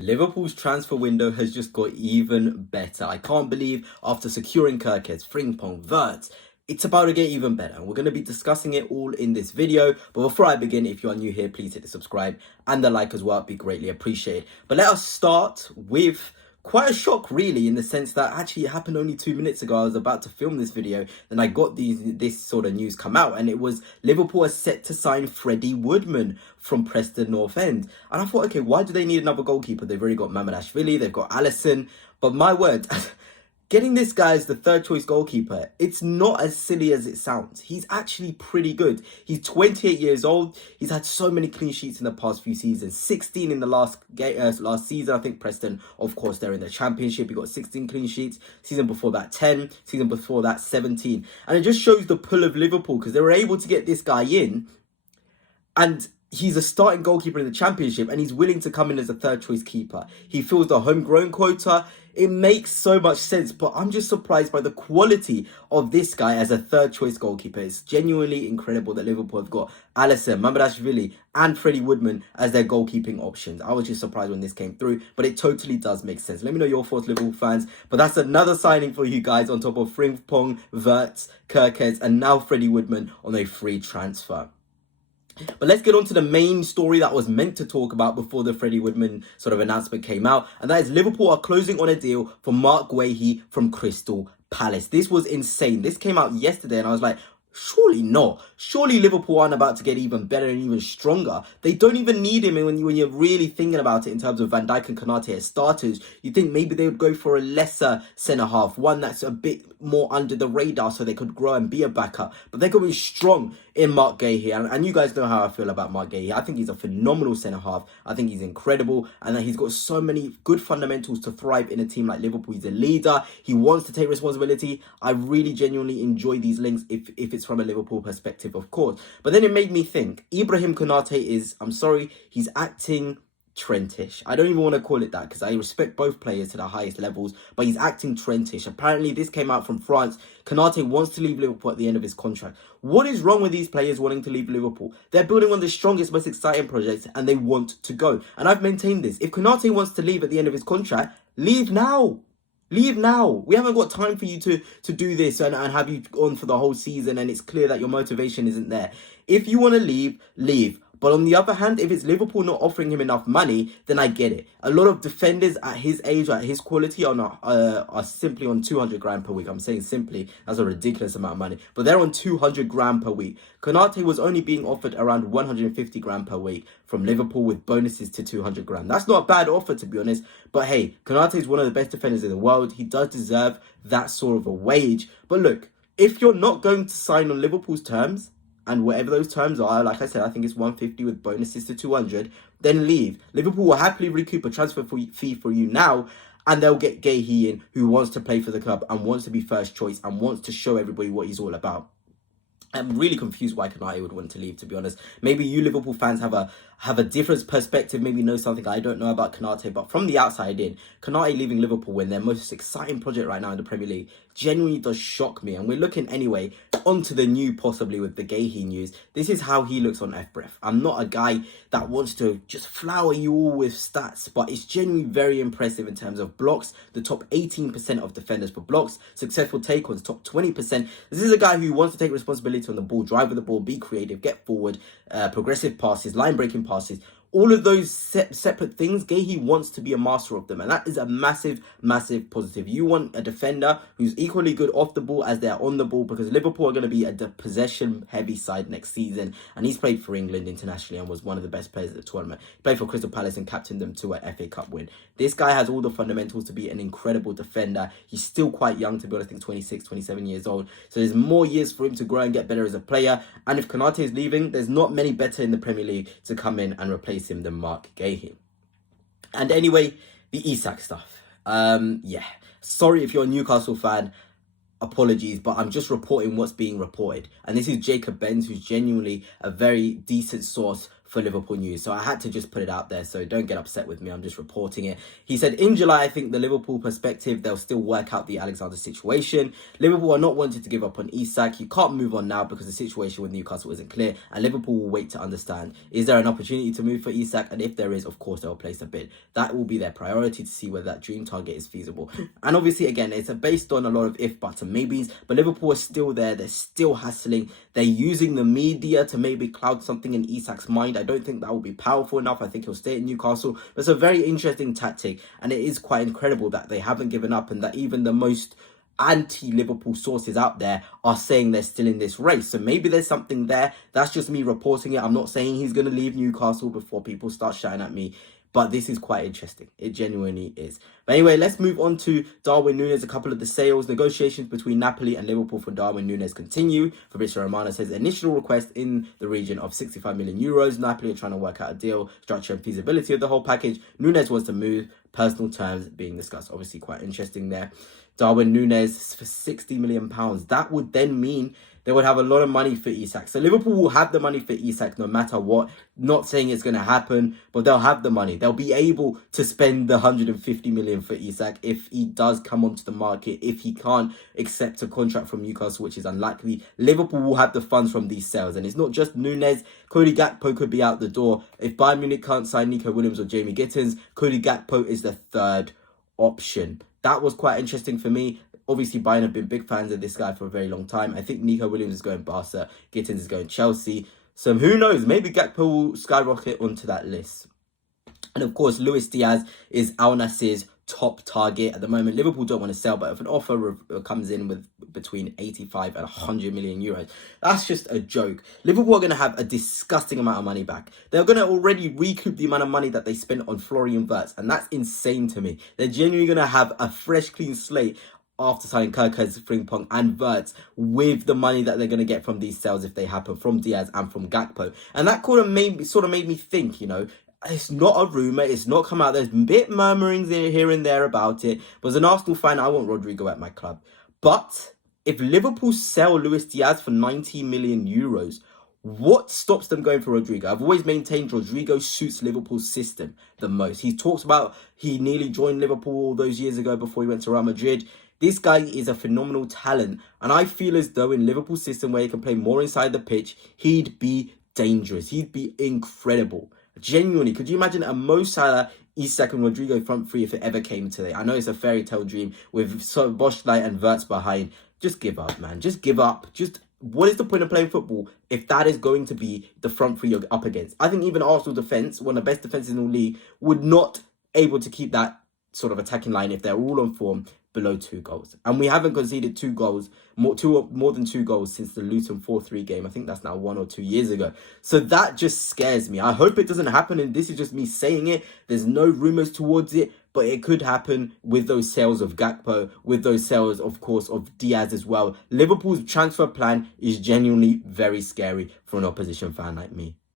Liverpool's transfer window has just got even better. I can't believe after securing Kirkes, Frimpong, Wirtz, it's about to get even better. We're going to be discussing it all in this video. But before I begin, if you are new here, please hit the subscribe and the like as well. It'd be greatly appreciated. But let us start with quite a shock, really, in the sense that actually it happened only 2 minutes ago. I was about to film this video, then I got this sort of news come out, and it was Liverpool are set to sign Freddie Woodman from Preston North End. And I thought, okay, why do they need another goalkeeper? They've already got Mamardashvili, they've got Alisson, but my word, getting this guy as the third choice goalkeeper, it's not as silly as it sounds. He's actually pretty good. He's 28 years old. He's had so many clean sheets in the past few seasons. 16 in the last season. I think Preston, of course, they're in the Championship. He got 16 clean sheets. Season before that, 10. Season before that, 17. And it just shows the pull of Liverpool because they were able to get this guy in, and he's a starting goalkeeper in the Championship, and he's willing to come in as a third choice keeper. He fills the homegrown quota. It makes so much sense, but I'm just surprised by the quality of this guy as a third choice goalkeeper. It's genuinely incredible that Liverpool have got Alisson, Mamardashvili and Freddie Woodman as their goalkeeping options. I was just surprised when this came through, but it totally does make sense. Let me know your thoughts, Liverpool fans. But that's another signing for you guys on top of Frimpong, Wirtz, Kirkes and now Freddie Woodman on a free transfer. But let's get on to the main story that I was meant to talk about before the Freddie Woodman sort of announcement came out. And that is Liverpool are closing on a deal for Marc Guehi from Crystal Palace. This was insane. This came out yesterday and I was like, surely not. Surely Liverpool aren't about to get even better and even stronger. They don't even need him. And when you're really thinking about it in terms of Van Dijk and Konate as starters, you think maybe they would go for a lesser centre-half, one that's a bit more under the radar so they could grow and be a backup. But they're going strong in Marc Guehi. And you guys know how I feel about Marc Guehi. I think he's a phenomenal centre-half. I think he's incredible. And that he's got so many good fundamentals to thrive in a team like Liverpool. He's a leader. He wants to take responsibility. I really genuinely enjoy these links if it's from a Liverpool perspective, of course. But then it made me think, Ibrahim Konate is, I'm sorry, he's acting Trentish. I don't even want to call it that because I respect both players to the highest levels, but he's acting Trentish. Apparently, this came out from France. Konate wants to leave Liverpool at the end of his contract. What is wrong with these players wanting to leave Liverpool? They're building one of the strongest, most exciting projects, and they want to go. And I've maintained this. If Konate wants to leave at the end of his contract, leave now. Leave now. We haven't got time for you to do this and have you on for the whole season, and it's clear that your motivation isn't there. If you want to leave, leave. But on the other hand, if it's Liverpool not offering him enough money, then I get it. A lot of defenders at his age, at his quality, are simply on 200 grand per week. I'm saying simply, that's a ridiculous amount of money. But they're on 200 grand per week. Konate was only being offered around 150 grand per week from Liverpool with bonuses to 200 grand. That's not a bad offer, to be honest. But hey, Konate is one of the best defenders in the world. He does deserve that sort of a wage. But look, if you're not going to sign on Liverpool's terms, and whatever those terms are, like I said, I think it's 150 with bonuses to 200, then leave. Liverpool will happily recoup a transfer fee for you now, and they'll get Guehi in, who wants to play for the club and wants to be first choice and wants to show everybody what he's all about. I'm really confused why Konate would want to leave, to be honest. Maybe you Liverpool fans have a different perspective, maybe know something I don't know about Konate, but from the outside in, Konate leaving Liverpool when their most exciting project right now in the Premier League genuinely does shock me. And we're looking anyway onto the new, possibly with the Guehi news. This is how he looks on F-Breath. I'm not a guy that wants to just flower you all with stats, but it's genuinely very impressive in terms of blocks, the top 18% of defenders for blocks, successful take-ons, top 20%. This is a guy who wants to take responsibility on the ball, drive with the ball, be creative, get forward, progressive passes, line-breaking passes. All of those separate things, Guehi wants to be a master of them. And that is a massive, massive positive. You want a defender who's equally good off the ball as they are on the ball, because Liverpool are going to be a possession-heavy side next season. And he's played for England internationally and was one of the best players at the tournament. He played for Crystal Palace and captained them to an FA Cup win. This guy has all the fundamentals to be an incredible defender. He's still quite young, to be honest, I think 26, 27 years old. So there's more years for him to grow and get better as a player. And if Konate is leaving, there's not many better in the Premier League to come in and replace him than Marc Guehi. And anyway, the Isak stuff. Yeah. Sorry if you're a Newcastle fan. Apologies, but I'm just reporting what's being reported. And this is Jacob Benz, who's genuinely a very decent source for Liverpool News. So I had to just put it out there. So don't get upset with me. I'm just reporting it. He said, in July, I think the Liverpool perspective, they'll still work out the Alexander situation. Liverpool are not wanting to give up on Isak. You can't move on now because the situation with Newcastle isn't clear. And Liverpool will wait to understand. Is there an opportunity to move for Isak? And if there is, of course, they'll place a bid. That will be their priority to see whether that dream target is feasible. And obviously, again, it's based on a lot of if, buts and maybes. But Liverpool are still there. They're still hustling. They're using the media to maybe cloud something in Isak's mind. I don't think that will be powerful enough. I think he'll stay at Newcastle. But it's a very interesting tactic. And it is quite incredible that they haven't given up and that even the most anti-Liverpool sources out there are saying they're still in this race. So maybe there's something there. That's just me reporting it. I'm not saying he's going to leave Newcastle before people start shouting at me. But this is quite interesting. It genuinely is. But anyway, let's move on to Darwin Núñez. A couple of the sales. Negotiations between Napoli and Liverpool for Darwin Núñez continue. Fabrizio Romano says initial request in the region of 65 million euros. Napoli are trying to work out a deal, structure and feasibility of the whole package. Núñez wants to move. Personal terms being discussed. Obviously quite interesting there. Darwin Núñez for £60 million. That would then mean they would have a lot of money for Isak. So Liverpool will have the money for Isak no matter what. Not saying it's going to happen, but they'll have the money. They'll be able to spend the 150 million for Isak if he does come onto the market. If he can't accept a contract from Newcastle, which is unlikely, Liverpool will have the funds from these sales. And it's not just Núñez. Cody Gakpo could be out the door. If Bayern Munich can't sign Nico Williams or Jamie Gittins, Cody Gakpo is the third option. That was quite interesting for me. Obviously, Bayern have been big fans of this guy for a very long time. I think Nico Williams is going Barca. Gittins is going Chelsea. So who knows? Maybe Gakpo will skyrocket onto that list. And of course, Luis Diaz is Al Nassr's top target at the moment. Liverpool don't want to sell, but if an offer comes in with between 85 and 100 million euros, that's just a joke. Liverpool are going to have a disgusting amount of money back. They're going to already recoup the amount of money that they spent on Florian Wirtz, and that's insane to me. They're genuinely going to have a fresh, clean slate after signing Kirkers, Frimpong and Wirtz with the money that they're going to get from these sales if they happen, from Diaz and from Gakpo. And that sort of made me think, you know, it's not a rumour, it's not come out. There's a bit murmurings here and there about it. But as an Arsenal fan, I want Rodrigo at my club. But if Liverpool sell Luis Diaz for 90 million euros, what stops them going for Rodrigo? I've always maintained Rodrigo suits Liverpool's system the most. He talks about he nearly joined Liverpool all those years ago before he went to Real Madrid. This guy is a phenomenal talent. And I feel as though in Liverpool's system where he can play more inside the pitch, he'd be dangerous. He'd be incredible. Genuinely, could you imagine a Mo Salah, Isak and Rodrigo front three if it ever came today? I know it's a fairy tale dream with Boschleit and Wirtz behind. Just give up, man. Just give up. What is the point of playing football if that is going to be the front three you're up against? I think even Arsenal defence, one of the best defences in the league, would not able to keep that sort of attacking line if they're all on form below 2 goals. And we haven't conceded 2 goals, more than 2 goals since the Luton 4-3 game. I think that's now 1 or 2 years ago. So that just scares me. I hope it doesn't happen, and this is just me saying it. There's no rumours towards it, but it could happen with those sales of Gakpo, with those sales, of course, of Diaz as well. Liverpool's transfer plan is genuinely very scary for an opposition fan like me.